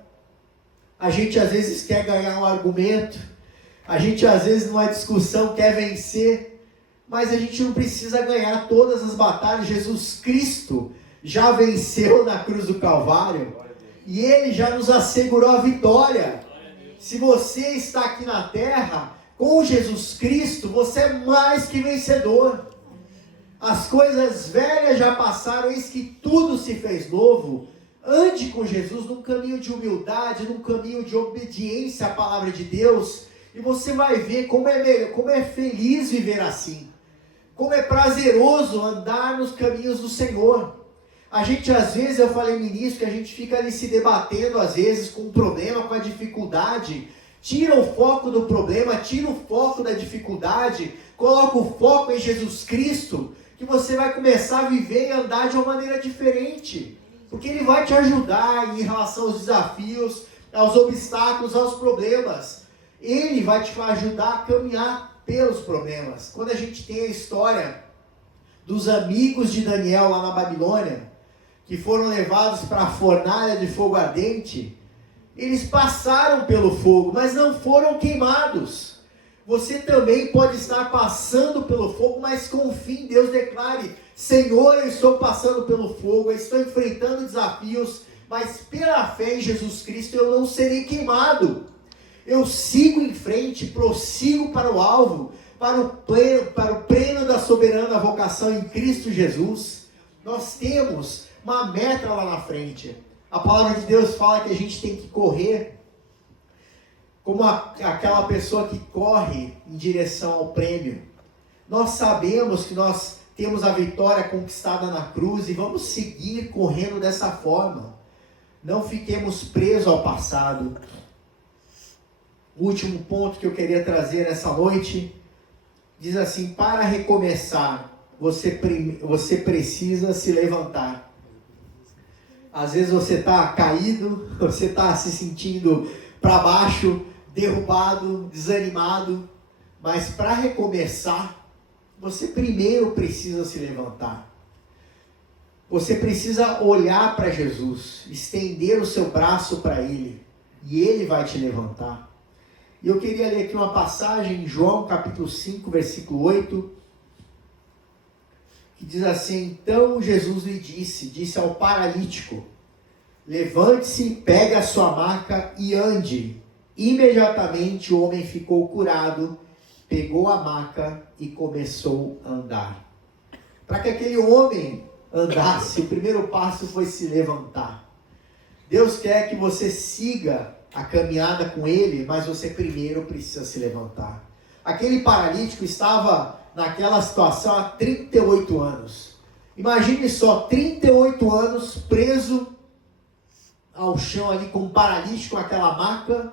A gente às vezes quer ganhar um argumento, a gente às vezes numa discussão quer vencer, mas a gente não precisa ganhar todas as batalhas. Jesus Cristo já venceu na cruz do Calvário, e Ele já nos assegurou a vitória. Se você está aqui na terra, com Jesus Cristo, você é mais que vencedor. As coisas velhas já passaram, eis que tudo se fez novo. Ande com Jesus num caminho de humildade, num caminho de obediência à palavra de Deus, e você vai ver como é feliz viver assim, como é prazeroso andar nos caminhos do Senhor. A gente às vezes, eu falei no início, que a gente fica ali se debatendo às vezes com o problema, com a dificuldade, tira o foco do problema, tira o foco da dificuldade, coloca o foco em Jesus Cristo, que você vai começar a viver e andar de uma maneira diferente. Porque Ele vai te ajudar em relação aos desafios, aos obstáculos, aos problemas. Ele vai te ajudar a caminhar pelos problemas. Quando a gente tem a história dos amigos de Daniel lá na Babilônia, que foram levados para a fornalha de fogo ardente, eles passaram pelo fogo, mas não foram queimados. Você também pode estar passando pelo fogo, mas confie em Deus, declare: Senhor, eu estou passando pelo fogo, eu estou enfrentando desafios, mas pela fé em Jesus Cristo eu não serei queimado. Eu sigo em frente, prossigo para o alvo, para o pleno da soberana vocação em Cristo Jesus. Nós temos uma meta lá na frente. A palavra de Deus fala que a gente tem que correr como aquela pessoa que corre em direção ao prêmio. Nós sabemos que nós temos a vitória conquistada na cruz e vamos seguir correndo dessa forma. Não fiquemos presos ao passado. O último ponto que eu queria trazer nessa noite diz assim: para recomeçar, você precisa se levantar. Às vezes você está caído, você está se sentindo para baixo, derrubado, desanimado, mas para recomeçar, você primeiro precisa se levantar. Você precisa olhar para Jesus, estender o seu braço para Ele, e Ele vai te levantar. E eu queria ler aqui uma passagem em João capítulo 5, versículo 8, que diz assim: então Jesus lhe disse ao paralítico: levante-se, pegue a sua maca e ande. Imediatamente o homem ficou curado, pegou a maca e começou a andar. Para que aquele homem andasse, o primeiro passo foi se levantar. Deus quer que você siga a caminhada com Ele, mas você primeiro precisa se levantar. Aquele paralítico estava naquela situação há 38 anos. Imagine só, 38 anos preso ao chão ali com um paralítico, com aquela maca,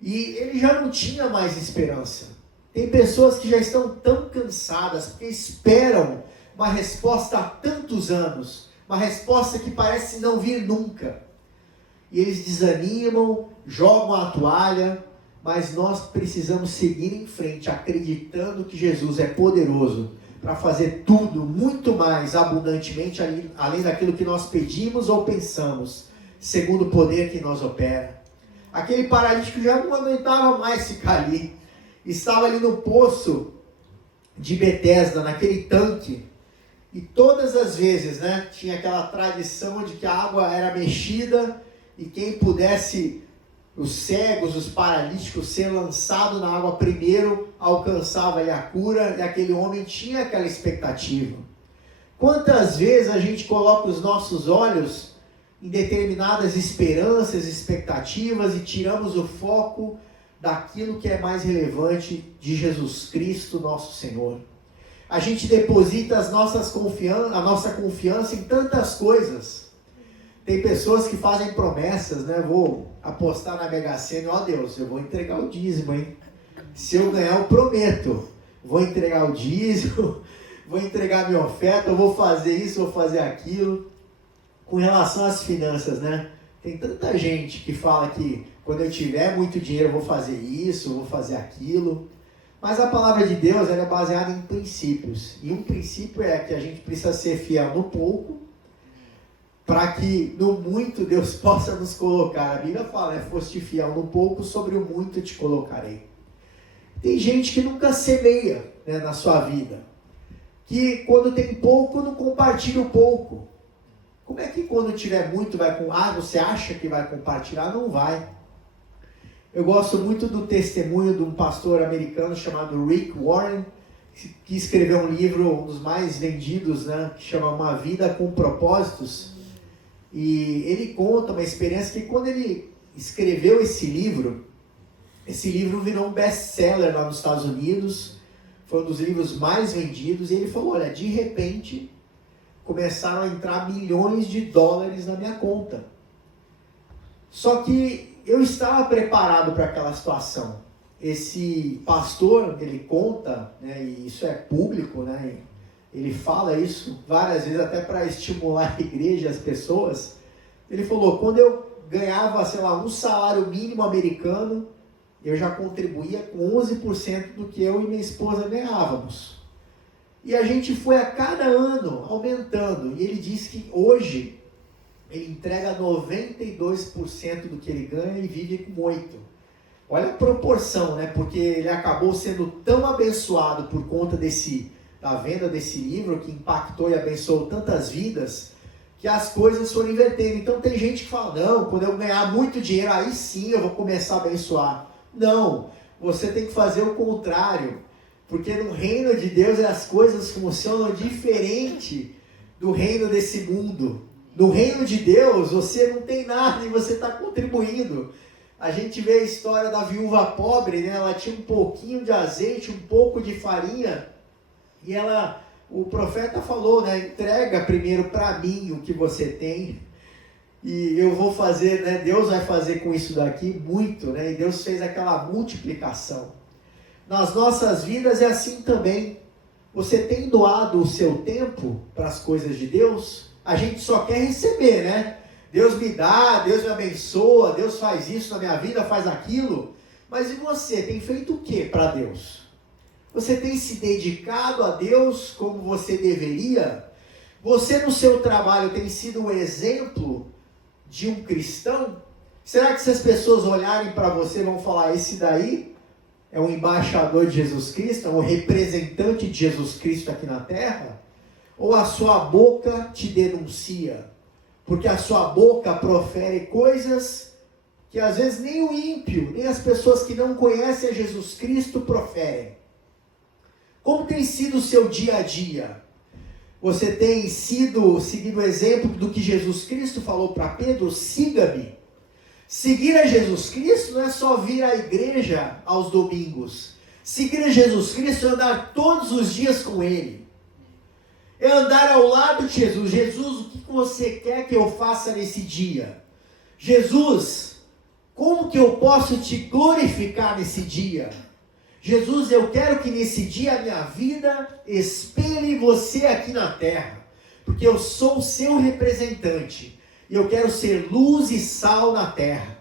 e ele já não tinha mais esperança. Tem pessoas que já estão tão cansadas, porque esperam uma resposta há tantos anos, uma resposta que parece não vir nunca. E eles desanimam, jogam a toalha, mas nós precisamos seguir em frente, acreditando que Jesus é poderoso para fazer tudo muito mais abundantemente, além daquilo que nós pedimos ou pensamos, segundo o poder que nos opera. Aquele paralítico já não aguentava mais ficar ali, estava ali no poço de Betesda, naquele tanque, e todas as vezes, tinha aquela tradição de que a água era mexida, e quem pudesse, os cegos, os paralíticos, ser lançado na água primeiro, alcançava ali a cura, e aquele homem tinha aquela expectativa. Quantas vezes a gente coloca os nossos olhos em determinadas esperanças, expectativas, e tiramos o foco daquilo que é mais relevante, de Jesus Cristo, nosso Senhor. A gente deposita a nossa confiança em tantas coisas. Tem pessoas que fazem promessas, vou apostar na Mega Sena, ó Deus, eu vou entregar o dízimo, hein? Se eu ganhar, eu prometo, vou entregar o dízimo, vou entregar minha oferta, eu vou fazer isso, vou fazer aquilo. Com relação às finanças, tem tanta gente que fala que quando eu tiver muito dinheiro eu vou fazer isso, vou fazer aquilo. Mas a palavra de Deus ela é baseada em princípios. E um princípio é que a gente precisa ser fiel no pouco, para que no muito Deus possa nos colocar. A Bíblia fala, foste fiel no pouco, sobre o muito te colocarei. Tem gente que nunca semeia na sua vida, que quando tem pouco não compartilha o pouco. Como é que quando tiver muito você acha que vai compartilhar? Não vai. Eu gosto muito do testemunho de um pastor americano chamado Rick Warren, que escreveu um livro, um dos mais vendidos, que chama Uma Vida com Propósitos. E ele conta uma experiência que quando ele escreveu esse livro virou um best-seller lá nos Estados Unidos, foi um dos livros mais vendidos, e ele falou, olha, de repente começaram a entrar milhões de dólares na minha conta. Só que eu estava preparado para aquela situação. Esse pastor, ele conta, e isso é público, ele fala isso várias vezes até para estimular a igreja, as pessoas. Ele falou, quando eu ganhava, um salário mínimo americano, eu já contribuía com 11% do que eu e minha esposa ganhávamos. E a gente foi a cada ano aumentando. E ele disse que hoje ele entrega 92% do que ele ganha e vive com 8%. Olha a proporção, né? Porque ele acabou sendo tão abençoado por conta da venda desse livro, que impactou e abençoou tantas vidas, que as coisas foram invertendo. Então tem gente que fala, não, quando eu ganhar muito dinheiro, aí sim eu vou começar a abençoar. Não, você tem que fazer o contrário, porque no reino de Deus as coisas funcionam diferente do reino desse mundo. No reino de Deus você não tem nada e você está contribuindo. A gente vê a história da viúva pobre, né? Ela tinha um pouquinho de azeite, um pouco de farinha, e o profeta falou, né? Entrega primeiro para mim o que você tem, e eu vou fazer, né? Deus vai fazer com isso daqui muito, né? E Deus fez aquela multiplicação. Nas nossas vidas é assim também. Você tem doado o seu tempo para as coisas de Deus? A gente só quer receber, né? Deus me dá, Deus me abençoa, Deus faz isso na minha vida, faz aquilo. Mas e você? Tem feito o que para Deus? Você tem se dedicado a Deus como você deveria? Você no seu trabalho tem sido um exemplo de um cristão? Será que se as pessoas olharem para você vão falar, esse daí é um embaixador de Jesus Cristo, é um representante de Jesus Cristo aqui na terra? Ou a sua boca te denuncia? Porque a sua boca profere coisas que às vezes nem o ímpio, nem as pessoas que não conhecem a Jesus Cristo proferem. Como tem sido o seu dia a dia? Você tem seguido o exemplo do que Jesus Cristo falou para Pedro? Siga-me. Seguir a Jesus Cristo não é só vir à igreja aos domingos. Seguir a Jesus Cristo é andar todos os dias com Ele. É andar ao lado de Jesus. Jesus, o que você quer que eu faça nesse dia? Jesus, como que eu posso te glorificar nesse dia? Jesus, eu quero que nesse dia a minha vida espelhe você aqui na terra. Porque eu sou o seu representante. E eu quero ser luz e sal na terra.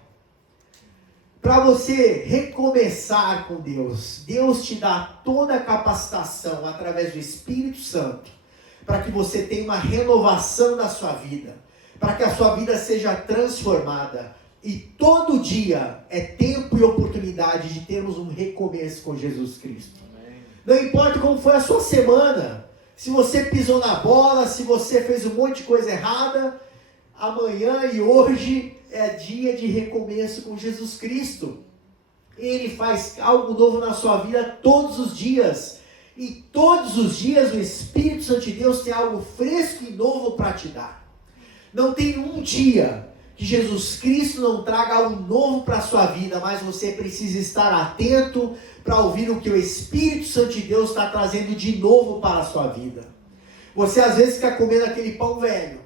Para você recomeçar com Deus, Deus te dá toda a capacitação através do Espírito Santo, para que você tenha uma renovação na sua vida, para que a sua vida seja transformada. E todo dia é tempo e oportunidade de termos um recomeço com Jesus Cristo. Amém. Não importa como foi a sua semana, se você pisou na bola, se você fez um monte de coisa errada, amanhã e hoje é dia de recomeço com Jesus Cristo. Ele faz algo novo na sua vida todos os dias. E todos os dias o Espírito Santo de Deus tem algo fresco e novo para te dar. Não tem um dia que Jesus Cristo não traga algo novo para a sua vida, mas você precisa estar atento para ouvir o que o Espírito Santo de Deus está trazendo de novo para a sua vida. Você às vezes fica comendo aquele pão velho,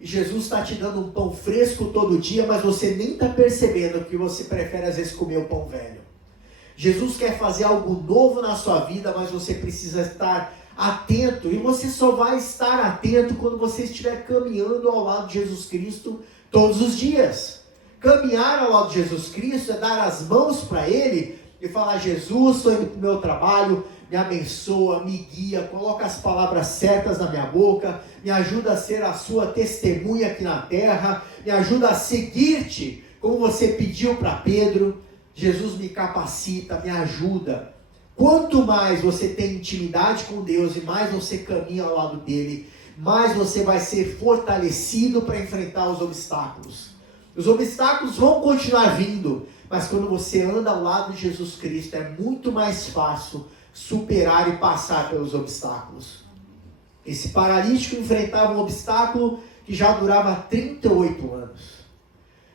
e Jesus está te dando um pão fresco todo dia, mas você nem está percebendo que você prefere às vezes comer o pão velho. Jesus quer fazer algo novo na sua vida, mas você precisa estar atento. E você só vai estar atento quando você estiver caminhando ao lado de Jesus Cristo todos os dias. Caminhar ao lado de Jesus Cristo é dar as mãos para Ele e falar, Jesus, estou indo para o meu trabalho, me abençoa, me guia, coloca as palavras certas na minha boca, me ajuda a ser a sua testemunha aqui na terra, me ajuda a seguir-te, como você pediu para Pedro. Jesus me capacita, me ajuda. Quanto mais você tem intimidade com Deus e mais você caminha ao lado dele, mais você vai ser fortalecido para enfrentar os obstáculos. Os obstáculos vão continuar vindo, mas quando você anda ao lado de Jesus Cristo, é muito mais fácil superar e passar pelos obstáculos. Esse paralítico enfrentava um obstáculo que já durava 38 anos.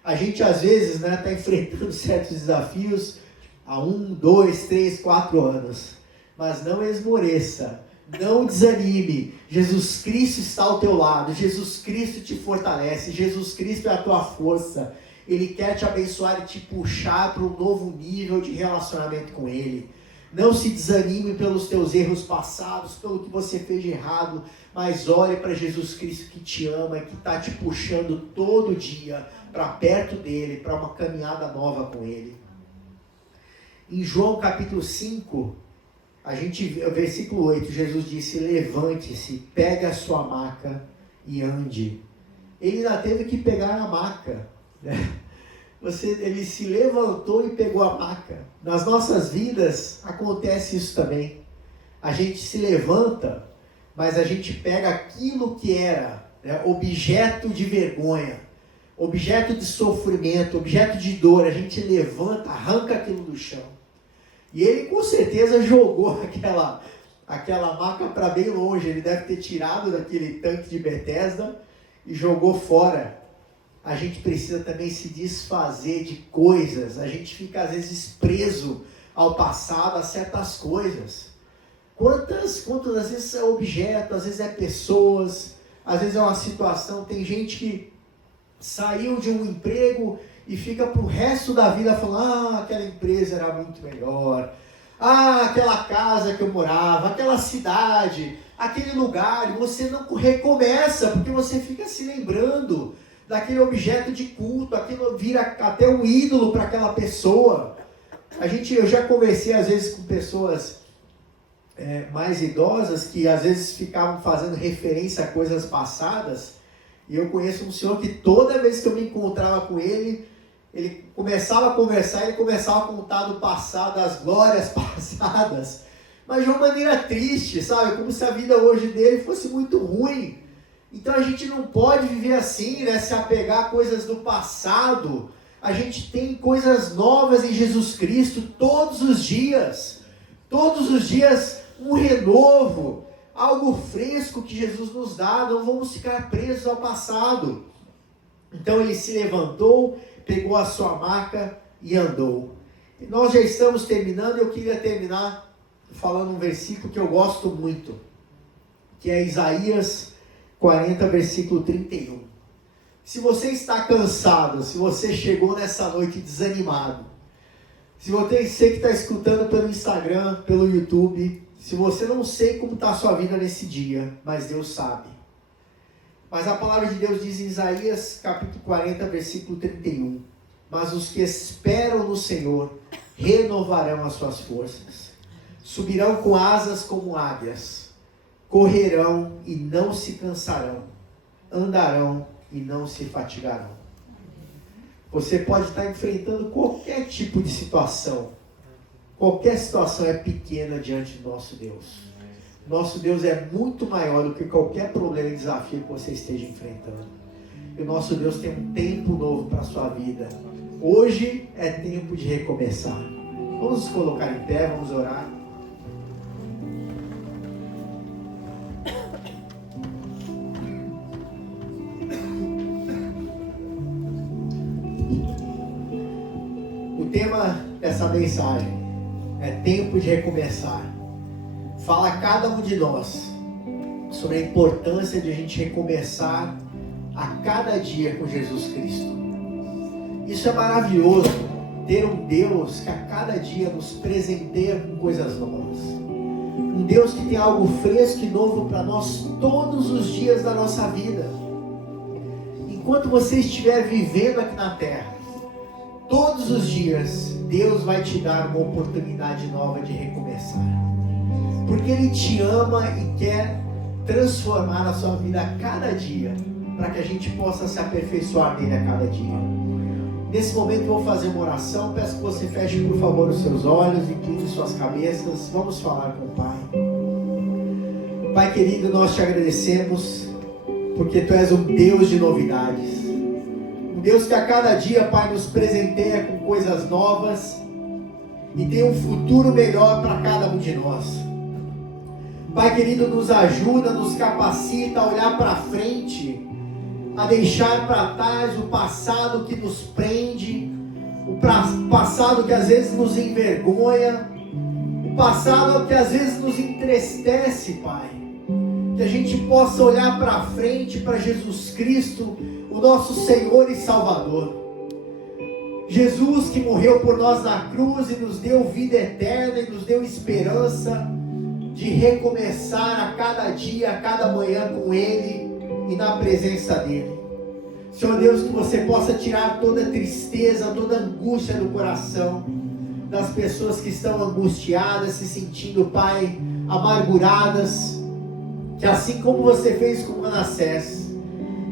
A gente às vezes está enfrentando certos desafios há 1, 2, 3, 4 anos. Mas não esmoreça, não desanime. Jesus Cristo está ao teu lado, Jesus Cristo te fortalece, Jesus Cristo é a tua força. Ele quer te abençoar e te puxar para um novo nível de relacionamento com Ele. Não se desanime pelos teus erros passados, pelo que você fez de errado, mas olhe para Jesus Cristo que te ama e que está te puxando todo dia para perto dele, para uma caminhada nova com Ele. Em João capítulo 5, Versículo 8, Jesus disse: levante-se, pegue a sua maca e ande. Ele ainda teve que pegar a maca, né? Ele se levantou e pegou a maca. Nas nossas vidas acontece isso também. A gente se levanta, mas a gente pega aquilo que era, né, objeto de vergonha, objeto de sofrimento, objeto de dor. A gente levanta, arranca aquilo do chão. E ele com certeza jogou aquela maca para bem longe. Ele deve ter tirado daquele tanque de Betesda e jogou fora. A gente precisa também se desfazer de coisas. A gente fica às vezes preso ao passado, a certas coisas. Quantas às vezes é objeto, às vezes é pessoas, às vezes é uma situação. Tem gente que saiu de um emprego e fica pro resto da vida falando: aquela empresa era muito melhor, aquela casa que eu morava, aquela cidade, aquele lugar. E você não recomeça, porque você fica se lembrando daquele objeto de culto. Aquilo vira até um ídolo para aquela pessoa. Eu já conversei às vezes com pessoas mais idosas que às vezes ficavam fazendo referência a coisas passadas. E eu conheço um senhor que toda vez que eu me encontrava com ele, ele começava a conversar, ele começava a contar do passado, das glórias passadas, mas de uma maneira triste, sabe? Como se a vida hoje dele fosse muito ruim. Então a gente não pode viver assim, né? Se apegar a coisas do passado. A gente tem coisas novas em Jesus Cristo todos os dias. Todos os dias um renovo, algo fresco que Jesus nos dá. Não vamos ficar presos ao passado. Então ele se levantou, pegou a sua maca e andou. E nós já estamos terminando. Eu queria terminar falando um versículo que eu gosto muito, que é Isaías 40, versículo 31. Se você está cansado, se você chegou nessa noite desanimado, se você que está escutando pelo Instagram, pelo YouTube, se você não sei como está a sua vida nesse dia, mas Deus sabe. Mas a palavra de Deus diz em Isaías capítulo 40, versículo 31. Mas os que esperam no Senhor renovarão as suas forças. Subirão com asas como águias. Correrão e não se cansarão. Andarão e não se fatigarão. Você pode estar enfrentando qualquer tipo de situação. Qualquer situação é pequena diante do nosso Deus. Nosso Deus é muito maior do que qualquer problema e desafio que você esteja enfrentando. E o nosso Deus tem um tempo novo para a sua vida. Hoje é tempo de recomeçar. Vamos nos colocar em pé, vamos orar. O tema dessa mensagem é tempo de recomeçar. Fala a cada um de nós sobre a importância de a gente recomeçar a cada dia com Jesus Cristo. Isso é maravilhoso, ter um Deus que a cada dia nos presenteia com coisas novas. Um Deus que tem algo fresco e novo para nós todos os dias da nossa vida. Enquanto você estiver vivendo aqui na terra, todos os dias Deus vai te dar uma oportunidade nova de recomeçar. Porque Ele te ama e quer transformar a sua vida a cada dia, para que a gente possa se aperfeiçoar nele a cada dia. Nesse momento eu vou fazer uma oração. Peço que você feche por favor os seus olhos, incline suas cabeças. Vamos falar com o Pai. Pai querido, nós te agradecemos, porque Tu és um Deus de novidades. Um Deus que a cada dia, Pai, nos presenteia com coisas novas e tem um futuro melhor para cada um de nós. Pai querido, nos ajuda, nos capacita a olhar para frente, a deixar para trás o passado que nos prende, o passado que às vezes nos envergonha, o passado que às vezes nos entristece, Pai. Que a gente possa olhar para frente, para Jesus Cristo, o nosso Senhor e Salvador. Jesus que morreu por nós na cruz e nos deu vida eterna e nos deu esperança de recomeçar a cada dia, a cada manhã com Ele e na presença dEle. Senhor Deus, que você possa tirar toda tristeza, toda angústia do coração, das pessoas que estão angustiadas, se sentindo, Pai, amarguradas, que assim como você fez com Manassés,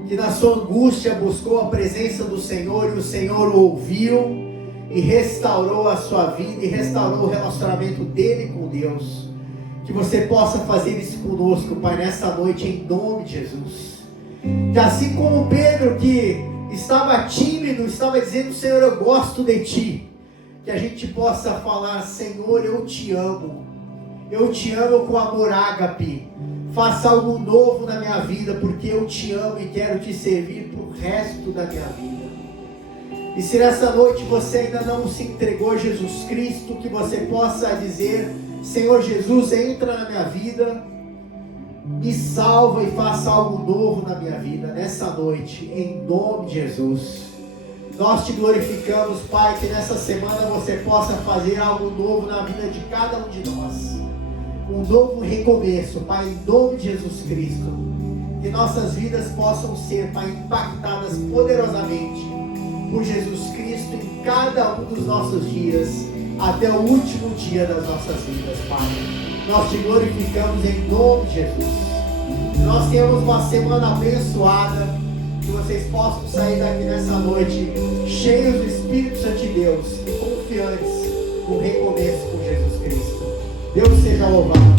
que na sua angústia buscou a presença do Senhor e o Senhor o ouviu e restaurou a sua vida e restaurou o relacionamento dele com Deus. Que você possa fazer isso conosco, Pai, nessa noite, em nome de Jesus. Que assim como Pedro, que estava tímido, estava dizendo: Senhor, eu gosto de Ti, que a gente possa falar: Senhor, eu Te amo com amor ágape, faça algo novo na minha vida, porque eu Te amo e quero Te servir para o resto da minha vida. E se nessa noite você ainda não se entregou a Jesus Cristo, que você possa dizer: Senhor Jesus, entra na minha vida, me salva e faça algo novo na minha vida, nessa noite, em nome de Jesus. Nós Te glorificamos, Pai, que nessa semana você possa fazer algo novo na vida de cada um de nós. Um novo recomeço, Pai, em nome de Jesus Cristo. Que nossas vidas possam ser, Pai, impactadas poderosamente por Jesus Cristo em cada um dos nossos dias, até o último dia das nossas vidas, Pai. Nós Te glorificamos em nome de Jesus. Que nós tenhamos uma semana abençoada, que vocês possam sair daqui nessa noite cheios do Espírito Santo de Deus e confiantes no recomeço com Jesus Cristo. Deus seja louvado.